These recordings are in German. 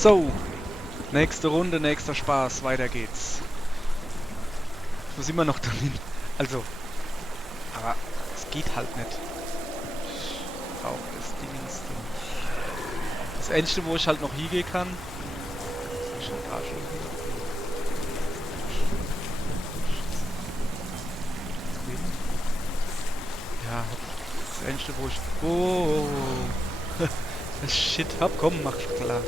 So, nächste Runde, nächster Spaß, weiter geht's. Ich muss immer noch dahin. Also, aber es geht halt nicht. Ich brauche das Ding. Das Einzige, wo ich halt noch hingehen kann. Ich halt da schon wieder. Ja, das Einzige, wo ich. Oh! Shit, hab, komm, mach klar.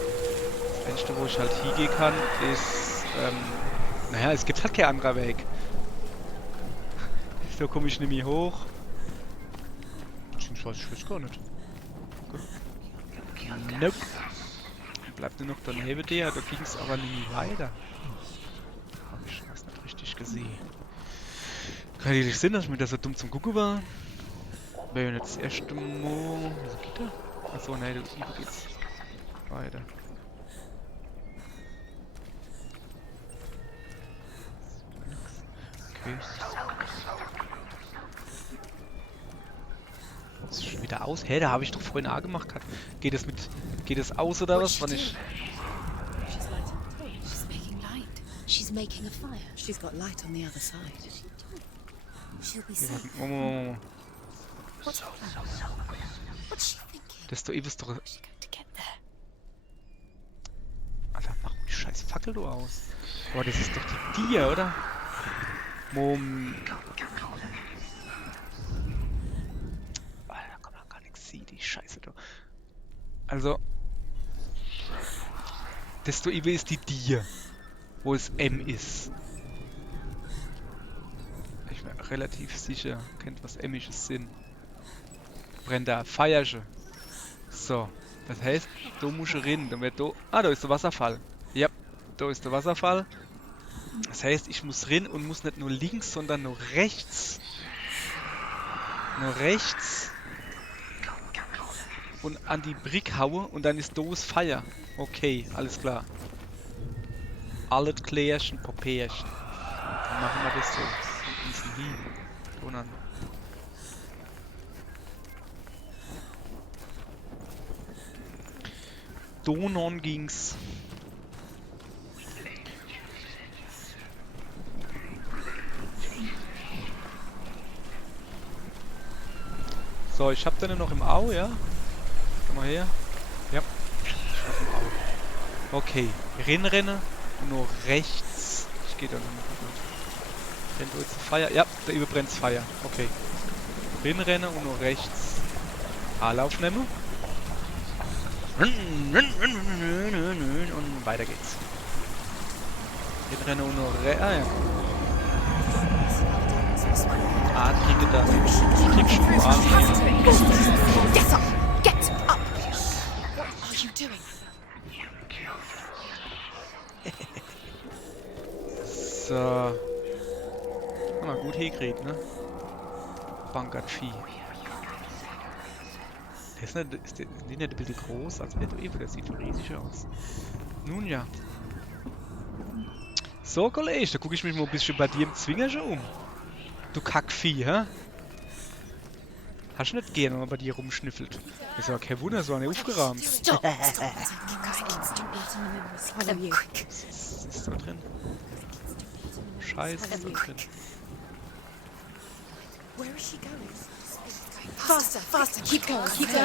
Das Einzige, wo ich halt hingehen kann, ist. Naja, es gibt halt keinen anderen Weg. So komme ich nämlich hoch. Beziehungsweise ich weiß gar nicht. Nope. Bleibt nur noch daneben der, da ging es aber nie weiter. Hab ich das nicht richtig gesehen. Kann ehrlich Sinn, dass ich mir da so dumm zum Gucken war. Wäre jetzt das erste Mal. Wieso geht er? Achso, nein, über geht's weiter. Okay. Ist schon wieder aus? Hä, da habe ich doch vorhin A gemacht gehabt. Geht es aus oder was? Wann ich. She's making a fire. She's got light on the other side. She'll be safe. Oh. What's she thinking? Das du ist doch. What's she going to get there? Alter, mach die scheiß Fackel du aus. Boah, das ist doch die Dia, oder? Alter, kann man gar nichts sehen, die Scheiße du. Also. Desto Ibe ist die Dia. Wo es M ist. Ich bin relativ sicher, kennt was Emmisches Sinn. Brennt da Feiersche. So, das heißt, da muss ich rein. Dann wird da. Ah, da ist der Wasserfall. Ja, da ist der Wasserfall. Das heißt, ich muss rein und muss nicht nur links, sondern nur rechts. Nur rechts. Und an die Brick haue und dann ist da das Feier. Okay, alles klar. Alles klärchen, Popärchen. Dann machen wir das so. Ein bisschen hin. Donern. Donern ging's. So, ich hab den noch im Au, ja? Komm mal her. Ja. Ich hab im Au. Okay. Renne. Nur rechts. Ich gehe da noch mal gut. Brennt jetzt Feuer? Ja, da überbrennt Feuer. Okay. Renne und nur rechts. A-Lauf nehmen. Und weiter geht's. Renne und nur rechts. Ah ja. Ah, kriege das. Ich krieg schon mal an. Get up! Get up! What are you doing? So. Haben wir gut hingekriegt, ne? Bankert Vieh. Ist die nicht ein bisschen groß, als wäre der das sieht so riesig aus. Nun ja. So, Kollege, da gucke ich mich mal ein bisschen bei dir im Zwinger schon um. Du Kackvieh, hä? Hast du nicht gern, wenn man bei dir rumschnüffelt? Ist ja kein Wunder, so eine aufgerahmt. Stop! Was ist da drin? Scheiße ist da drin. Where is she going? Faster, faster, keep going, keep going.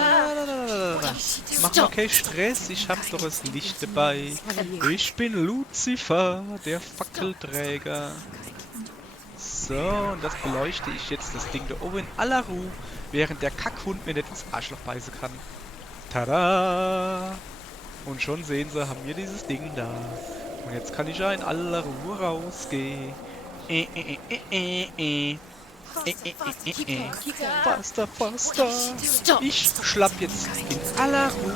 Mach mal keinen Stress, ich hab doch das Licht dabei. Ich bin Lucifer, der Fackelträger. So, und das beleuchte ich jetzt das Ding da oben in aller Ruhe, während der Kackhund mir nicht ins Arschloch beißen kann. Tada! Und schon sehen sie, haben wir dieses Ding da. Und jetzt kann ich ja in aller Ruhe rausgehen. Faster, faster. Ich schlapp jetzt in aller Ruhe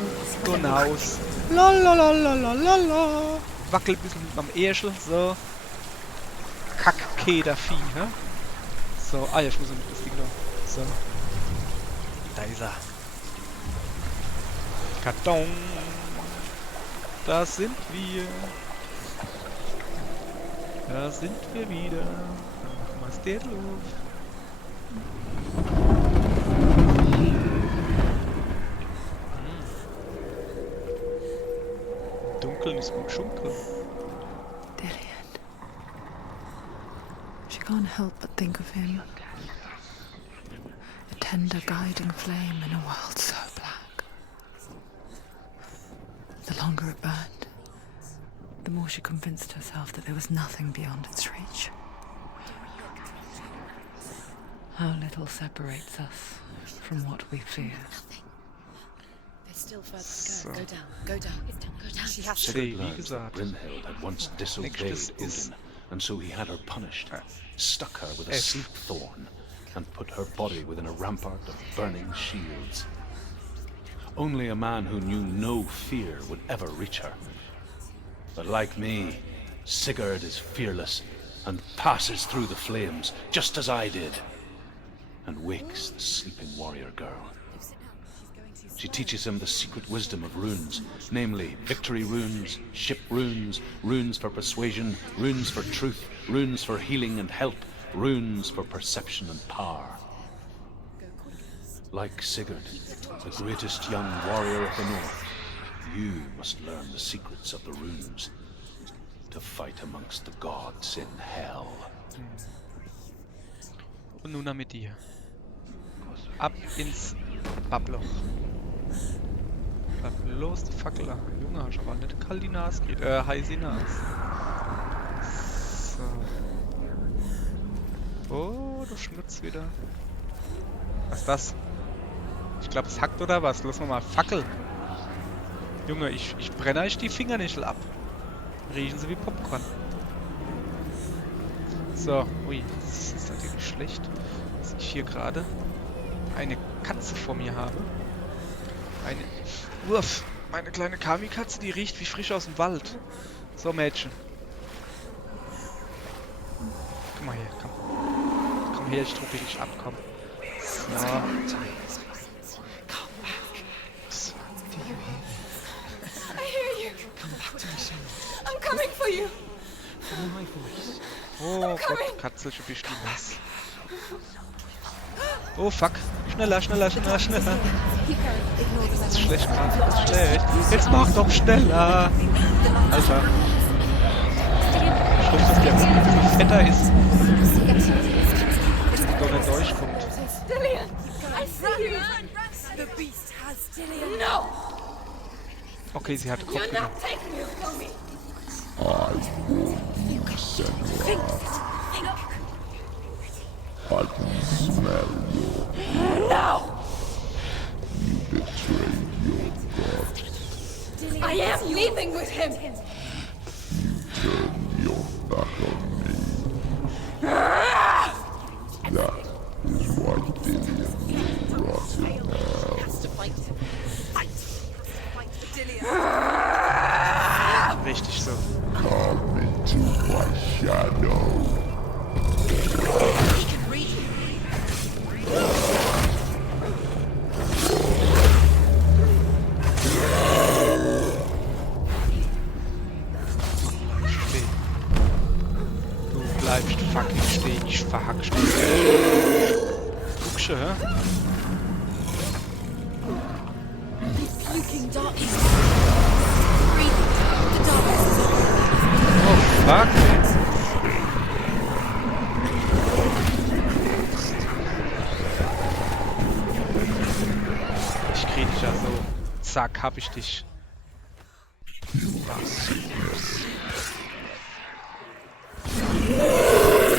hinaus. Lalalala. Wackel ein bisschen mit meinem Ärschel. So. Kackkedervieh, hä? So, ah ja, ich muss mit das Ding da. So. Da ist er. Karton. Da sind wir. Da sind wir wieder. Dann machen wir es der Luft. Dunkeln ist gut schunkeln. Dillian. She can't help but think of him. A tender guiding flame in a world so black. The longer it burned, the more she convinced herself that there was nothing beyond its reach. How little separates us from what we fear. There's still further to So. go. Go down. Go down. Go down. She has to. See, Sigurd wie learned that gesagt. Brynhild had once disobeyed Nächstes ist- Odin, and so he had her punished, stuck her with a F. sleep thorn, and put her body within a rampart of burning shields. Only a man who knew no fear would ever reach her. But like me, Sigurd is fearless and passes through the flames, just as I did, and wakes the sleeping warrior girl. She teaches him the secret wisdom of runes, namely victory runes, ship runes, runes for persuasion, runes for truth, runes for healing and help, runes for perception and power. Like Sigurd, the greatest young warrior of the North, you must learn the secrets of the runes to fight amongst the gods in hell. Und nun mit dir. Ab ins Babloch. Bleib bloß die Fackel an. Junge, hast aber nicht kalt die Nase geht. Heiß die Nase. So. Oh, du schnutzt wieder. Was ist das? Ich glaube, es hackt oder was? Lass mal Fackel. Junge, ich brenne euch die Fingernägel ab. Riechen sie wie Popcorn. So, ui, das ist natürlich schlecht, dass ich hier gerade eine Katze vor mir habe. Eine Wurf. Meine kleine Kami-Katze, die riecht wie frisch aus dem Wald. So, Mädchen. Komm mal her, komm. Komm her, ich drucke dich ab, komm. So. I'm coming for you! Oh Gott, Katzelchen, bist du nass. Oh fuck. Schneller, schneller, schneller, schneller. Das ist schlecht gerade, das ist schlecht. Jetzt mach doch schneller. Alter. Schlimm, dass der jetzt ein bisschen fetter ist. Dass der doch nicht durchkommt. Dillian! I see you! The beast has Dillian! No! Okay, sie hat You're Kopfhörer. not taking it from me! I can smell your No! you betrayed your god. I am leaving with him! Turn your back on me. That is why Dillian will rot in hell. Richtig so. Come into my shadow. Steh. Du bleibst fucking stehen, ich verhackst dich. Guck schon, hä? Puking darkness. Breathing. The darkness is all. Oh fuck. Ich krieg dich ja so. Zack, hab ich dich.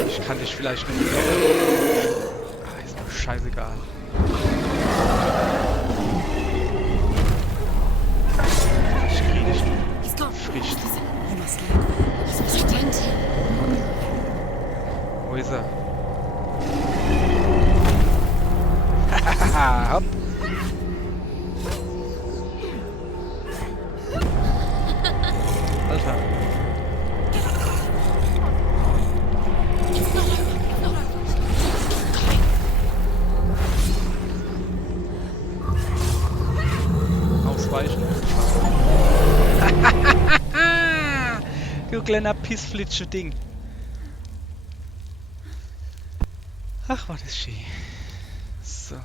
Ich kann dich vielleicht nicht mehr. Ah, ist mir scheißegal. Ich krieg dich, du. He's gone. Frisch. You must leave. He's was find him. Wo ist er? Haha, hopp. Alter. Ausweichen. Du kleiner Pissflitsche Ding. Ach, war das schön. So.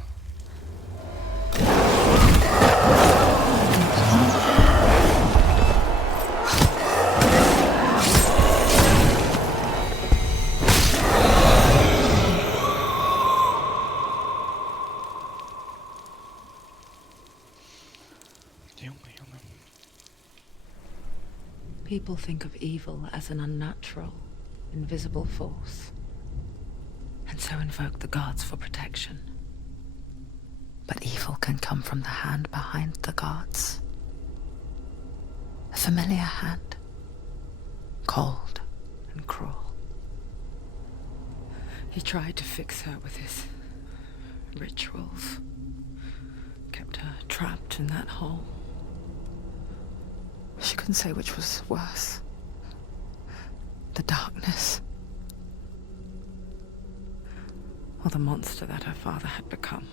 People think of evil as an unnatural, invisible force, and so invoke the gods for protection. But evil can come from the hand behind the gods. A familiar hand, cold and cruel. He tried to fix her with his rituals, kept her trapped in that hole. She couldn't say which was worse. The darkness, or the monster that her father had become.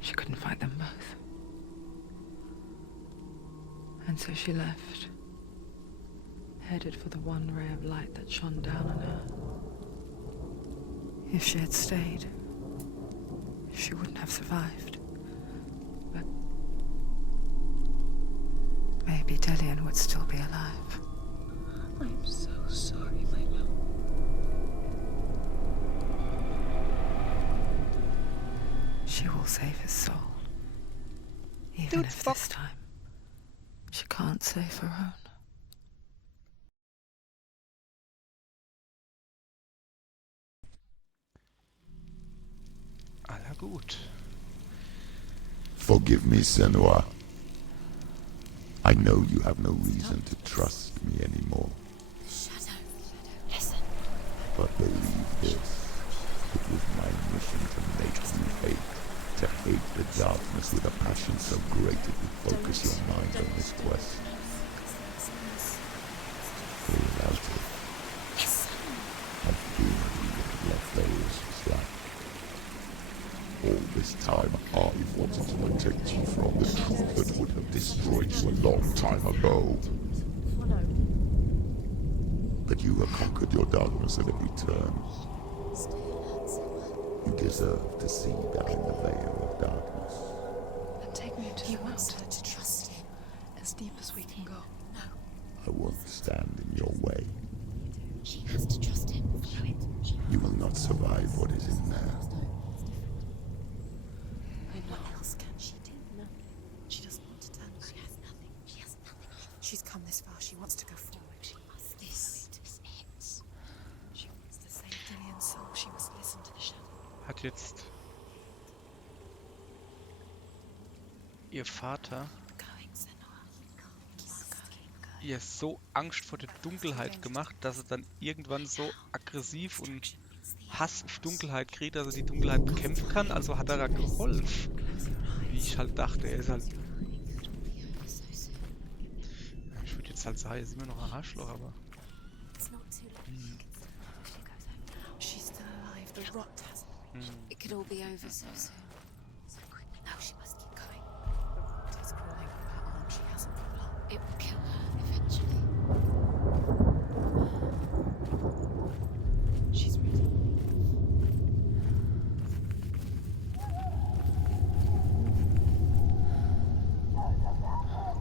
She couldn't fight them both. And so she left, headed for the one ray of light that shone down on her. If she had stayed, she wouldn't have survived. But maybe Dillian would still be alive. I'm so sorry, my love. She will save his soul. Even if this time she can't save her own. Aller gut. Forgive me, Senua. I know you have no reason to trust me anymore. Shadow, listen. But believe this. It was my mission to make you hate. To hate the darkness with a passion so great it would focus your mind on this quest. Without it, I fear you would have left those slack. All this time, I wanted to protect you from the truth that would have destroyed you a long time ago. But you have conquered your darkness at every turn. You deserve to see behind the veil of darkness. And take me to He the wants mountain, her to trust him. as deep as we can go. No, I won't stand in your way. she has to trust him. You will not survive what is in there. What else can she do? Nothing. She doesn't want to turn back. She has nothing. She has nothing. She's come this far. She wants to go forward. She must. This is it. She wants to save Dillian's soul. She must listen to the shadow. Hat jetzt ihr Vater Going, Senua. ihr so Angst vor der Dunkelheit gemacht, dass er dann irgendwann so aggressiv und Hass auf Dunkelheit kriegt, dass er die Dunkelheit bekämpfen kann? Also hat er da geholfen. Wie ich halt dachte, er ist halt... Ja, ich würde jetzt halt sagen, er ist immer noch ein Arschloch, aber... She's still alive. The rot has. It could all be over so soon. So quick. No, she must keep going. The rot is crawling up her arm. She hasn't got long. It will kill her eventually. She's ready.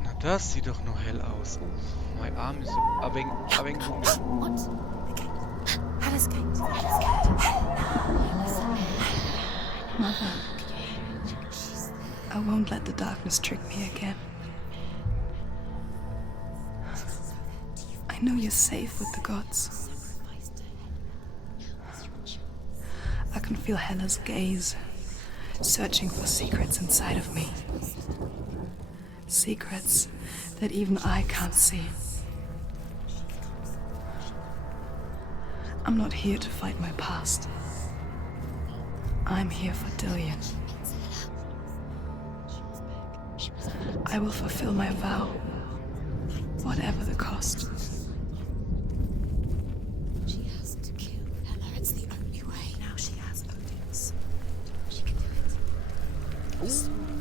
Na, das sieht doch noch hell aus. Mein Arm ist ein wenig dunkel. What? The gate. Hannah's gate. Hannah's gate. Mother, I won't let the darkness trick me again. I know you're safe with the gods. I can feel Hela's gaze, searching for secrets inside of me. Secrets that even I can't see. I'm not here to fight my past. I'm here for Dillian. I will fulfill my vow, whatever the cost. She has to kill Hela. It's the only way. Now she has Odin's. She can do it.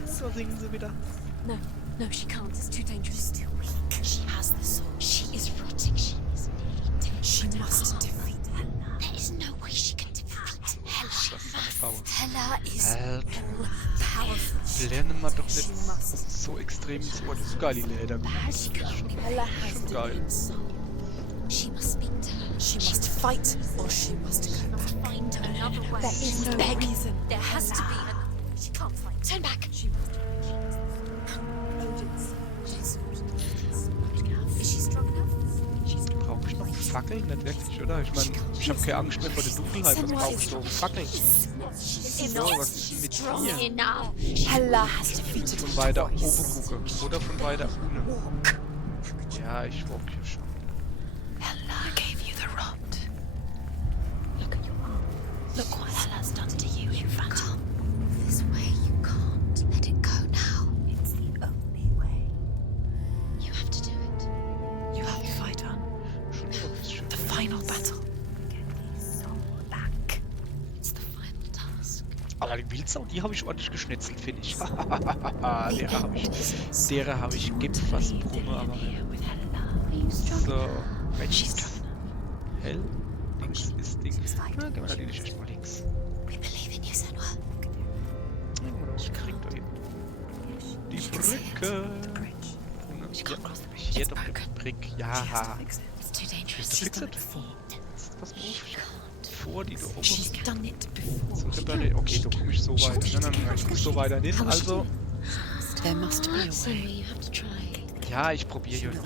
So singen sie wieder. No, no, she can't. It's too dangerous. She's still weak. She has the soul. She is rotting. She is dead. She must defeat Hela. There is no way she can defeat Hela. Das ist eine Frau. Hela is Alter. powerful. Lernen wir doch nicht so extrem ins Ohr. Das ist geil, die Leder. Hela has Schon geil. Dillian's soul. She must speak to her. She must fight, or she must go back. Find another way. There is no reason. There has to be another way. She can't fight. Turn back. She must. Odin's. She's. Fackeln? Nicht wirklich, oder? Ich meine, ich habe keine Angst mehr vor der Dunkelheit. Was brauche ich so? Fackeln. So, was ist denn mit dir? Hella has defeated Von weiter oben voice. gucken. Oder von weiter unten. Ja, ich walk hier schon. Hela gave you the rot. Look at your arm. Look what Hela's done to you in front of you. Move this way, you can't. Let it go now. It's the only way. You have to do it. You have to fight on. Schon wirklich schön. The final battle. Get his soul back. It's the final task. Aber die Wildsau, die habe ich ordentlich geschnetzelt, finde ich. Derer habe ich gibt fast Brumme, aber. So, welches kann? Hell? Links ist Ding. Na, gehen wir natürlich erstmal links. We believe in you, Senua. Ich krieg da hinten. Die Brücke. Ja, hier doch die Brücke. Ja. It's too dangerous. Ist das She's done it fixed? before. Was muss ich vor, die da oben She's done it before. zu reparieren? Okay, da komme ich so weit. Nein, ich muss so weiter nicht. Also, There must be a way. You have to try. ja, ich probiere hier noch.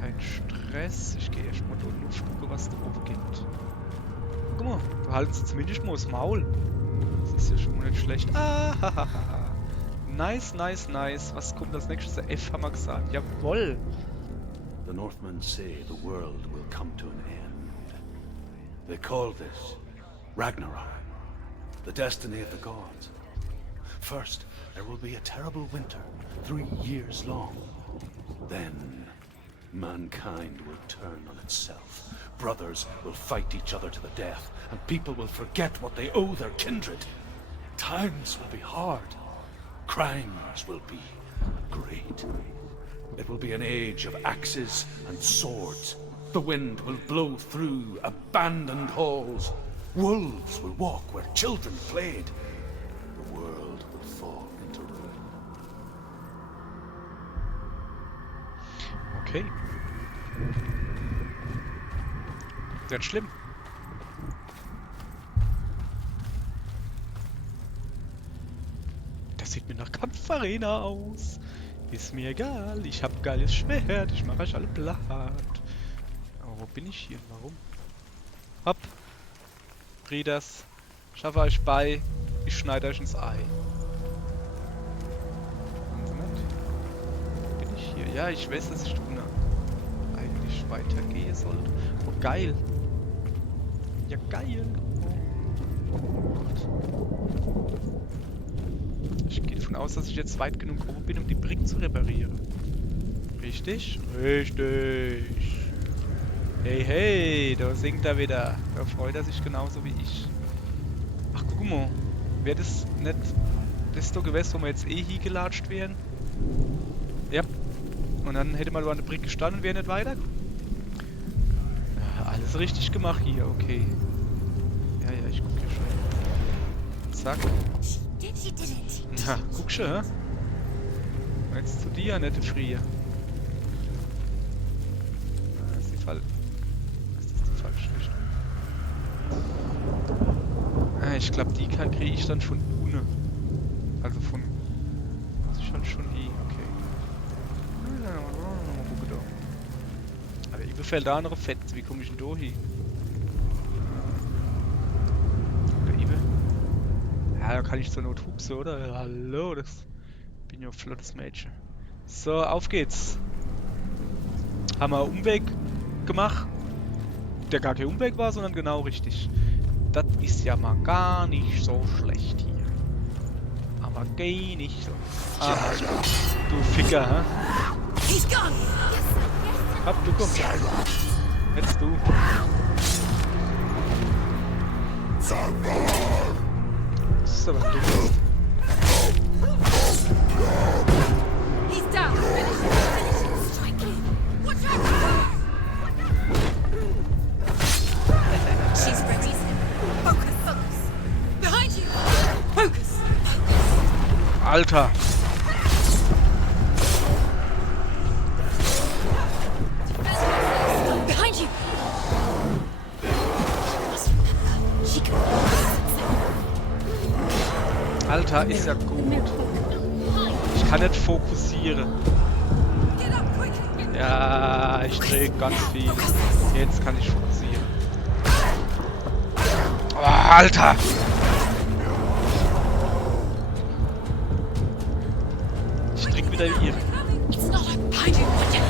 Kein Stress. Ich gehe erstmal da unten und gucke, was da oben gibt. Guck mal, da halten sie zumindest mal das Maul. Das ist ja schon mal nicht schlecht. Ah, nice, nice, nice. Was kommt als nächstes? Der F haben wir gesagt. Jawoll. The Northmen say the world will come to an end. They call this Ragnarok, the destiny of the gods. First, there will be a terrible winter, 3 years long. Then, mankind will turn on itself. Brothers will fight each other to the death, and people will forget what they owe their kindred. Times will be hard. Crimes will be great. It will be an age of axes and swords. The wind will blow through abandoned halls. Wolves will walk where children played. The world will fall into ruin. Okay. Wird schlimm. Das sieht mir nach Kampfarena aus. Ist mir egal. Ich hab geiles Schwert. Ich mache euch alle platt. Aber wo bin ich hier? Warum? Hopp. Brieders. Schaffe euch bei. Ich schneide euch ins Ei. Wo bin ich hier? Ja, ich weiß, dass ich drunter eigentlich weitergehen sollte. Oh, geil. Ja, geil. Ich gehe davon aus, dass ich jetzt weit genug oben bin, um die Brücke zu reparieren. Richtig? Richtig. Hey, hey, da singt er wieder. Da freut er sich genauso wie ich. Ach, guck mal. Wäre das nicht das doch gewesen, wo wir jetzt eh hier gelatscht wären? Ja. Und dann hätte man da an der Brücke gestanden und wäre nicht weiter. Ja, alles richtig gemacht hier, okay. Ja, ja, ich gucke hier schon. Zack. She did it. Na, guck schon, hä? Jetzt zu dir, nette Frie. Das ist die falsche Richtung. Ah, ich glaube, die kriege ich dann von ohne. Also von... Das ist halt schon die, okay. Mal gucken da. Aber ich befällt da andere Fett. Wie komme ich denn da hin? Ja, da kann ich zur Not hupsen, oder? Hallo, das bin ja ein flottes Mädchen. So, auf geht's. Haben wir einen Umweg gemacht, der gar kein Umweg war, sondern genau richtig. Das ist ja mal gar nicht so schlecht hier. Aber geh nicht so. Ah, du Ficker, hä? He's gone. Hopp, du kommst. Jetzt du. Das ist aber dumm. He's down. Finish. Strike him. Watch out. She's ready. Focus. Focus. Behind you. Focus. Alter. Behind you. Must remember. She can. Alter, ist ja gut. Ich kann nicht fokussieren. Get up quick. Ja, ich krieg ganz viel. Jetzt kann ich fokussieren. Oh, Alter! Ich krieg wieder ihre. It's not a hiding point.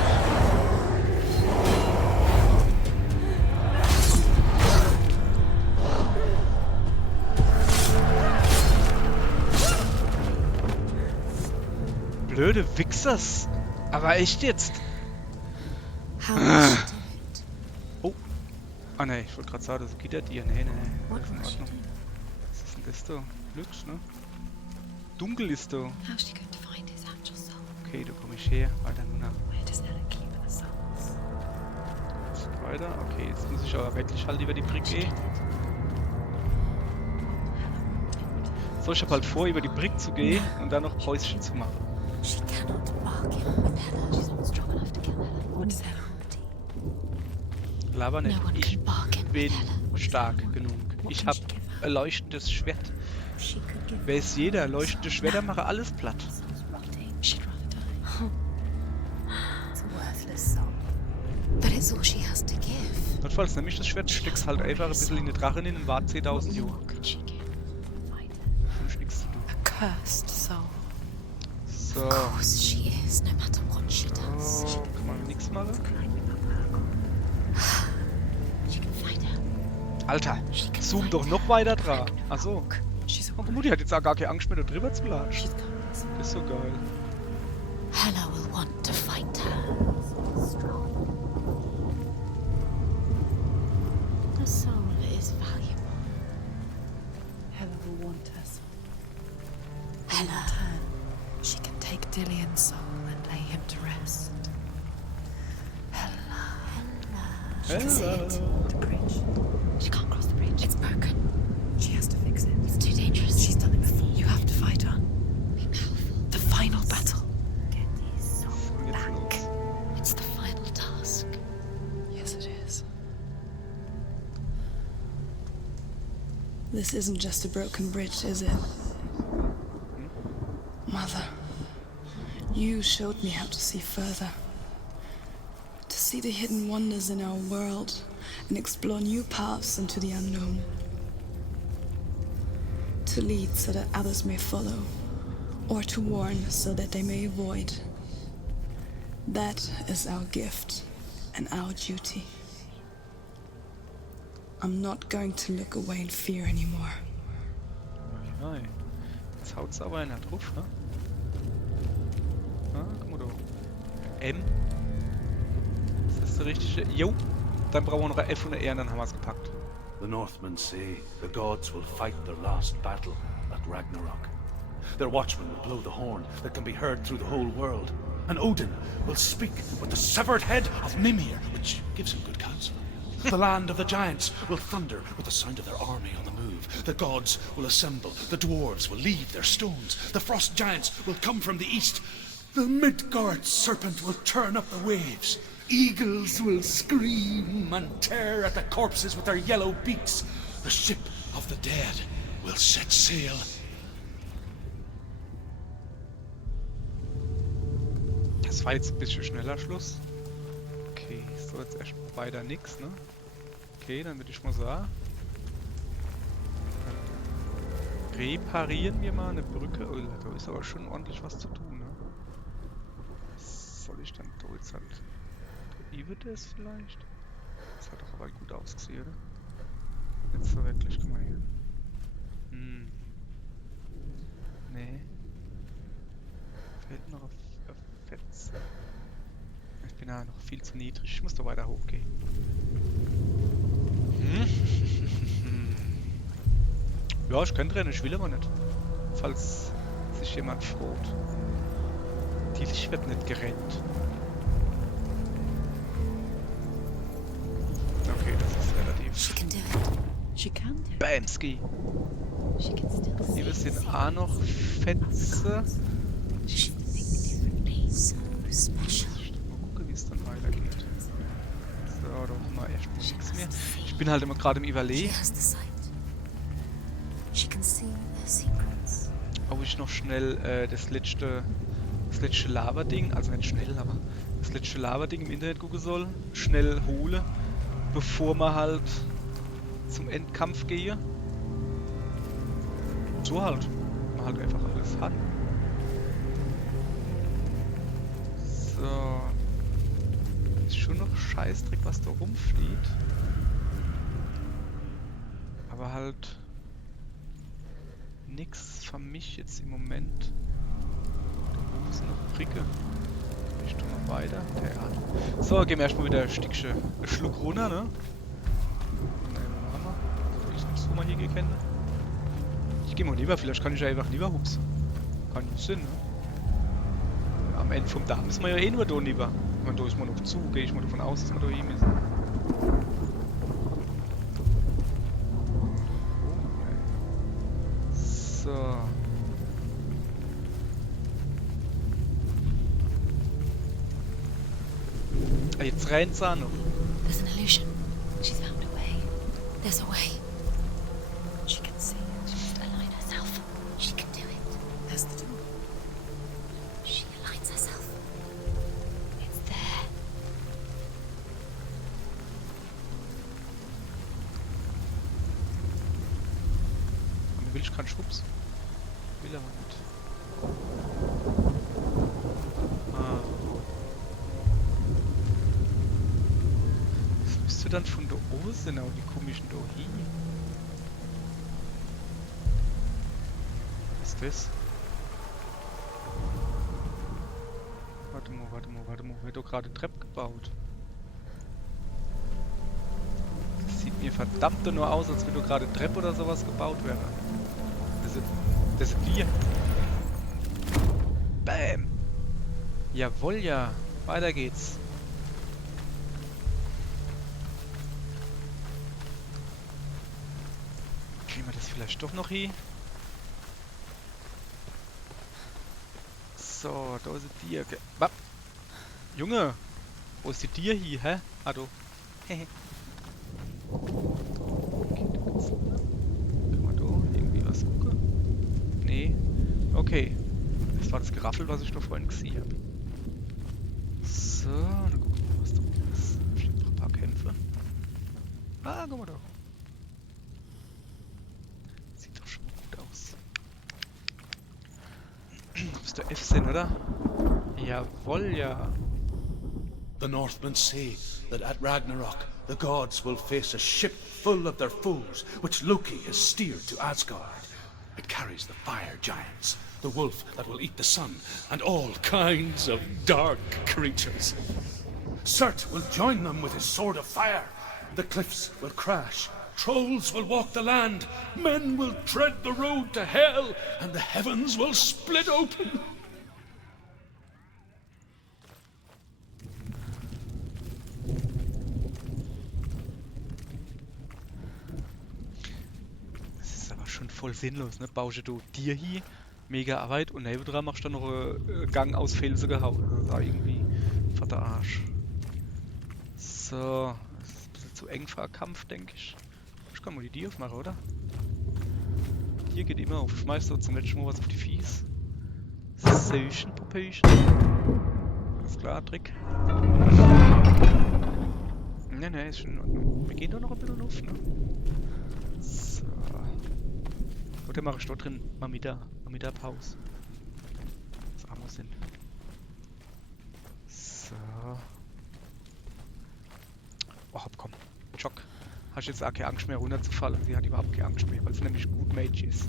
Blöde Wichsers. Aber echt jetzt? How will she do it? Oh. Ah ne, ich wollte gerade sagen, das geht ja dir. Nee, What das ist in will she Ordnung. do? Was ist denn das da? Glücks, ne? Dunkel ist da. How's she going to find his angel soul? Okay, da komme ich her. Weiter nur nach. Where does Ella keep the souls? Weiter. Okay, jetzt muss ich aber wirklich halt über die Brücke gehen. So, ich hab halt vor, über die Brücke zu gehen und dann noch Päuschen zu machen. She cannot bargain with Ella. She's not strong enough to kill Ella. What is Ella? Laber nicht. No one Ich can bargain with bin Ella. stark genug. Ich hab ein leuchtendes Schwert. She could give Weiß jeder, leuchtende Schwerter machen alles platt. souls rotting. She'd rather die. It's a worthless soul. But it's all she has to give. Notfalls nämlich das Schwert, steckst halt einfach ein bisschen in die Drachen hin und wart 10.000 Jahre. What could she give? Fight Hab ich nichts zu tun. a cursed soul. So. Of course she is, no matter what she does. Oh, kann man nichts machen? She can fight her. Alter, She can zoom fight doch her. noch weiter dran. Achso. She's a Oh, Mutti hat jetzt auch gar keine Angst mehr, da drüber zu latschen. She's coming this way. Das ist so geil. Hela will want to fight her. The soul is valuable. Hela will want us. Hela, She can take Dillion's soul and lay him to rest. she can see it. The bridge. She can't cross the bridge. It's broken. She has to fix it. It's too dangerous. She's done it before. You have to fight on. Be powerful. The final battle. Get these souls Und jetzt back. los. It's the final task. Yes, it is. This isn't just a broken bridge, is it? Mother, you showed me how to see further. To see the hidden wonders in our world and explore new paths into the unknown. To lead so that others may follow, or to warn so that they may avoid. That is our gift and our duty. I'm not going to look away in fear anymore. Nein. Jetzt haut's aber einer drauf, ne? Ah, guck mal da. M. Ist das der richtige? Jo. Dann brauchen wir noch ein F und ein R und dann haben wir es gepackt. The Northmen say the gods will fight their last battle at Ragnarok. Their watchmen will blow the horn that can be heard through the whole world. And Odin will speak with the severed head of Mimir, which gives him good counsel. The land of the giants will thunder with the sound of their army on the move. The gods will assemble. The dwarves will leave their stones. The frost giants will come from the east. The Midgard serpent will turn up the waves. Eagles will scream and tear at the corpses with their yellow beaks. The ship of the dead will set sail. Das war jetzt ein bisschen schneller Schluss. Okay, so jetzt erst weiter nix, ne? Okay, dann würde ich mal sagen. Dann reparieren wir mal eine Brücke. Oh, da ist aber schon ordentlich was zu tun, ne? Was soll ich dann da jetzt halt? Wie wird das vielleicht? Das hat doch aber gut ausgesehen, oder? Nicht so wirklich, guck mal hier. Nee. Fehlt noch auf Fetz. Ich bin ja noch viel zu niedrig. Ich muss da weiter hochgehen. Ja, ich könnte rennen, ich will aber nicht. Falls sich jemand fragt. Die Licht wird nicht gerennt. Okay, das ist relativ. She can do it. She can do. Bamski! She can still see. Hier sind auch noch Fetze. She can think differently. So special. Mal gucken, wie es dann weitergeht. So, da haben wir erstmal nichts mehr. Ich bin halt immer gerade im She Überlegen, has the sight. She can see their secrets. ob ich noch schnell das das letzte Lava-Ding, also nicht schnell, aber das letzte Lava-Ding im Internet gucken soll, schnell hole, bevor man halt zum Endkampf gehe. So halt. Man halt einfach alles hat. So. Ist schon noch Scheißdreck, was da rumfliegt. Aber halt nix für mich jetzt im Moment. Da oben ist noch Pricke. Ich tue mal weiter. Ja. So, gehen wir erstmal wieder ein Stückchen, einen Schluck runter, ne? Ne, was haben wir? Ich muss mal hier gekennen. Ich gehe mal lieber, vielleicht kann ich ja einfach lieber hupsen. Kann nicht Sinn, ne? Am Ende vom Dach müssen wir ja eh nur da lieber. Ich meine, da ist man noch zu, gehe ich mal davon aus, dass wir da hin müssen. So. Ah, jetzt rennt sie auch noch. There's an illusion. She's found a way. There's a way. She can see. She must align herself. She can do it. There's the door. She aligns herself. It's there. Aber will ich keinen Schubs? Will aber nicht. Ah. Das müsste dann von da oben sein, aber wie komme ich denn da hin? Was ist das? Warte mal. Wird doch gerade eine Treppe gebaut. Das sieht mir verdammt nur aus, als wenn da gerade eine Treppe oder sowas gebaut wäre. Das sind wir. Bam! Jawohl, ja. Weiter geht's. Kriegen wir das vielleicht doch noch hin? So, da ist ein Tier. Junge! Wo ist die Tier hier, hä? Ah, du. Hehe. Kann man da irgendwie was gucken? Nee. Okay. Das war das Geraffel, was ich da vorhin gesehen habe. So, dann gucken wir mal, was da oben ist. Steht noch ein paar Kämpfe. Ah, guck mal da. Sieht doch schon gut aus. Bist du F-Sin, oder? Jawohl, ja. The Northmen say that at Ragnarok the gods will face a ship full of their foes, which Loki has steered to Asgard. It carries the fire giants, the wolf that will eat the sun, and all kinds of dark creatures. Surt will join them with his sword of fire. The cliffs will crash, trolls will walk the land, men will tread the road to hell, and the heavens will split open. Voll sinnlos, ne? Baust du dir hier, mega Arbeit und nebendran machst du dann noch einen Gang aus Felsen gehauen. Das ist auch irgendwie für der Arsch. So, das ist ein bisschen zu eng für einen Kampf, denke ich. Ich kann mal die Tier aufmachen, oder? Hier geht immer auf. Schmeißt du zum letzten Mal was auf die Fies. Söchen, Popöchen. Alles klar, Trick. Ne, ist schon in Ordnung. Wir gehen doch noch ein bisschen auf, ne? So. Oder mache ich dort drin mal Mittagpause. Das armer Sinn. So. Oh, komm. Jock. Hast jetzt auch keine Angst mehr runterzufallen. Sie hat überhaupt keine Angst mehr, weil sie nämlich gut Mage ist.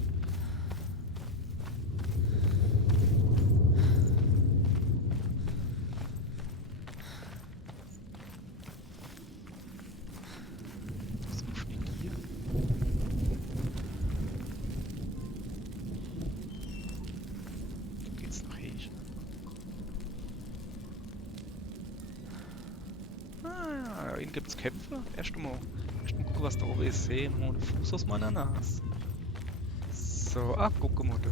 Gibt's Kämpfe? Erst mal gucken, was da oben ist. Sehen wir den Fuß aus meiner Nase. So, guck mal da.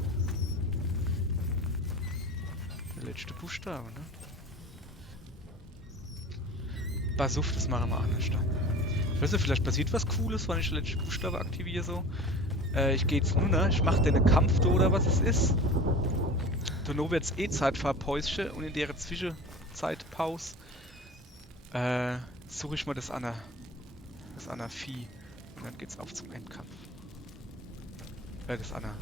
Der letzte Buchstabe, ne? Pass auf, das machen wir anders dann. Ich weiß nicht, vielleicht passiert was Cooles, wenn ich den letzten Buchstabe aktiviere so. Ich gehe jetzt nur, ne? Ich mache den Kampf da oder was es ist. Danach wird es eh Zeit für ein Päuschen und in der Zwischenzeitpause suche ich mal das Anna Vieh und dann geht's auf zum Endkampf. Das Anna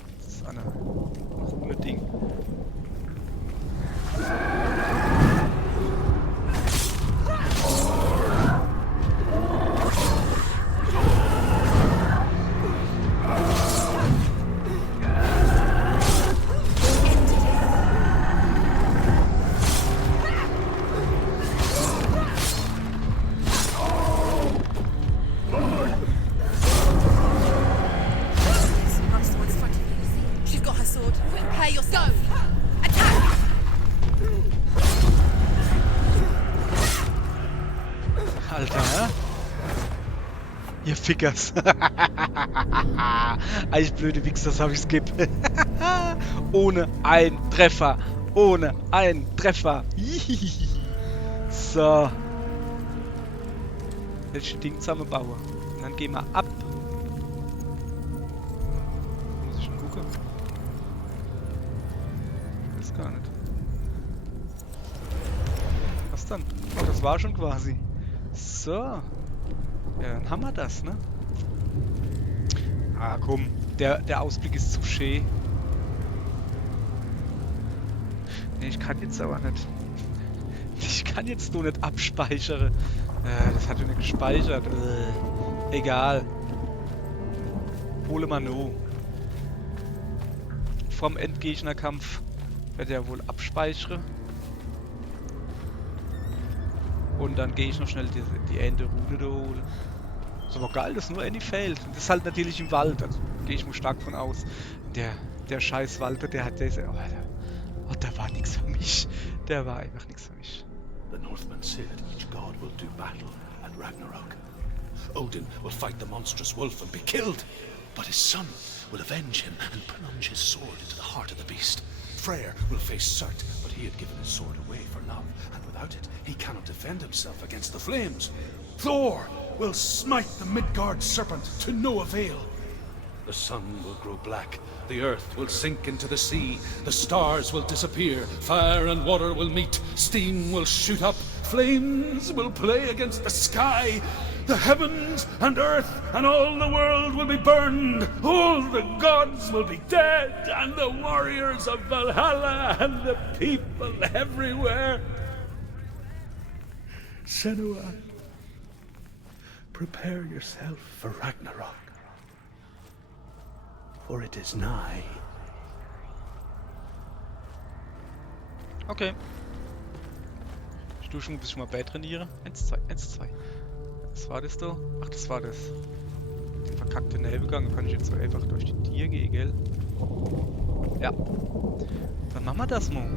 grüne Ding. Perhaps the one in front of you. She's got her sword. Prepare yourself. Attack! Alter, hä? Ihr Fickers. Eigentlich blöde Wichser, das hab ich skip. Ohne einen Treffer. Ohne einen Treffer. So. Welche Ding zusammenbauen. Und dann gehen wir ab. Muss ich schon gucken? Ich weiß gar nicht. Was dann? Oh, das war schon quasi. So. Ja, dann haben wir das, ne? Ah, komm. Der Ausblick ist zu schön. Nee, ich kann jetzt aber nicht. Ich kann jetzt nur nicht abspeichern. Das hat ja nicht gespeichert. Egal. Hole mal no. Vom Endgegnerkampf werde ich ja wohl abspeichern. Und dann gehe ich noch schnell die Ende-Rune da holen. Ist aber geil, dass nur Annie fehlt. Das ist halt natürlich im Wald, also gehe ich mal stark von aus. Der scheiß Walter, der hat diese... Oh, der war nichts für mich. Der war einfach nichts für mich. The Northmen say that each god will do battle at Ragnarok. Odin will fight the monstrous wolf and be killed, but his son will avenge him and plunge his sword into the heart of the beast. Freyr will face Surt, but he had given his sword away for love, and without it, he cannot defend himself against the flames. Thor will smite the Midgard serpent to no avail. The sun will grow black, the earth will sink into the sea, the stars will disappear, fire and water will meet, steam will shoot up, flames will play against the sky, the heavens and earth and all the world will be burned, all the gods will be dead, and the warriors of Valhalla and the people everywhere. Senua, prepare yourself for Ragnarok. For it is nigh. Okay. Ich tue schon ein bisschen mal beitrainiere. 1, 2, 1, 2. Was war das da? Ach, das war das. Den verkackten Nebelgang. Da kann ich jetzt so einfach durch die Tier gehen, gell? Ja. Dann machen wir das mal.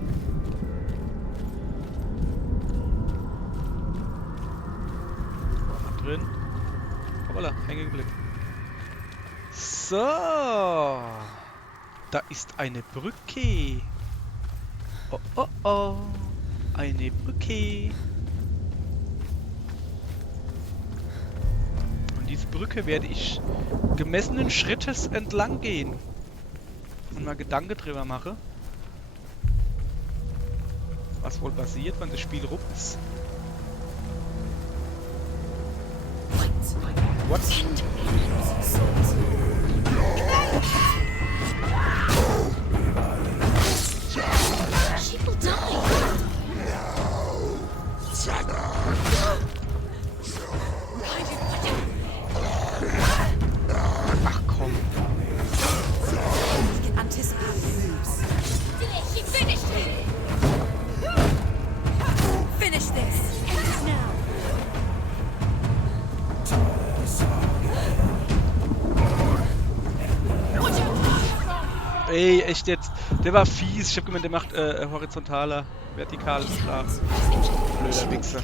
Drin. Hoppala, hängen geblieben. So. Da ist eine Brücke. Oh, oh, oh. Eine Brücke. Und diese Brücke werde ich gemessenen Schrittes entlang gehen. Und mal Gedanken drüber mache. Was wohl passiert, wenn das Spiel rum ist. What? She will die. Ach komm. We can anticipate the moves. She finished him. Finish this. End it now. Ey, echt jetzt. Der war fies. Ich hab gemeint, der macht horizontaler, vertikaler Schlag. Blöder Wichser.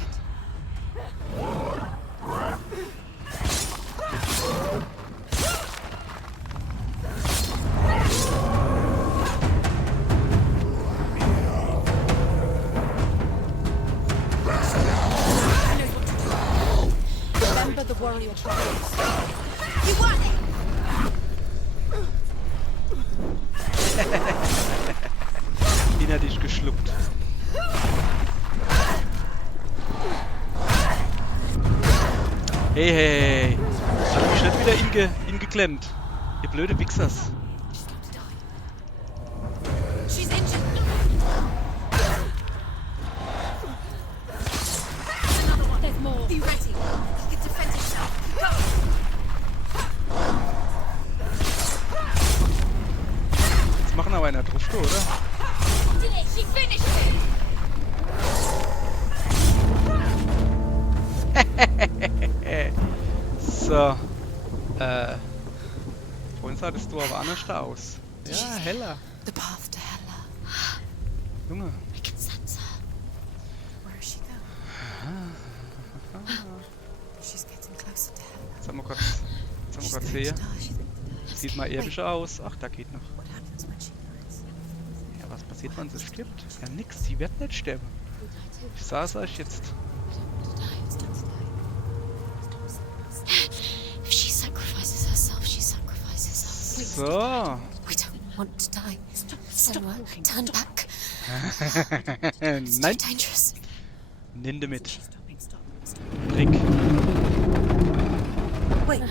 Remember the warrior trials. You won it. hätte ich geschluckt. Hey, hey, hey. Hat mich nicht wieder ingeklemmt. Ihr blöde Wichsers. She's injured. There's more. Be ready. You can defend yourself. Go. Jetzt machen aber einer drauf, oder? She finished it. So. Vorhin sah das Tor aber anders aus. Ja, heller. The path to Hela. Junge. I can sense her. Where is she going? She's getting closer to Hela. Jetzt haben wir kurz She's going to sehen. die. Sieht mal epischer aus. Ach, da geht noch. What happens when she dies? Ja, was passiert, wenn sie stirbt? Ja, nix. Sie wird nicht sterben. Ich sag's euch jetzt. If she sacrifices herself, she sacrifices us. So. We don't want to die. Stop walking. Turn back. It's too Nein. dangerous. Nimm mit. Rick. Wait.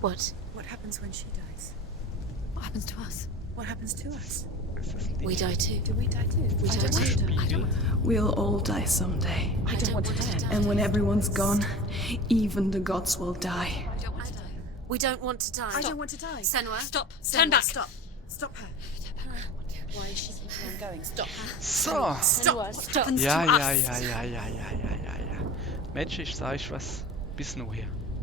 What? What happens when she dies? What happens to us? What happens to us? Ist das We Licht? die too. Do we die too? We die too. I don't. We'll all die someday. I don't want to die. And when everyone's gone, even the gods will die. We don't want to die. I don't want to die. Senua, stop. Senua, Turn back. Stop. Stop her. Why is she keeping on going? Stop her. So. Stop. Stop. Ja. Mensch, ich sag euch was. Bis nur hier.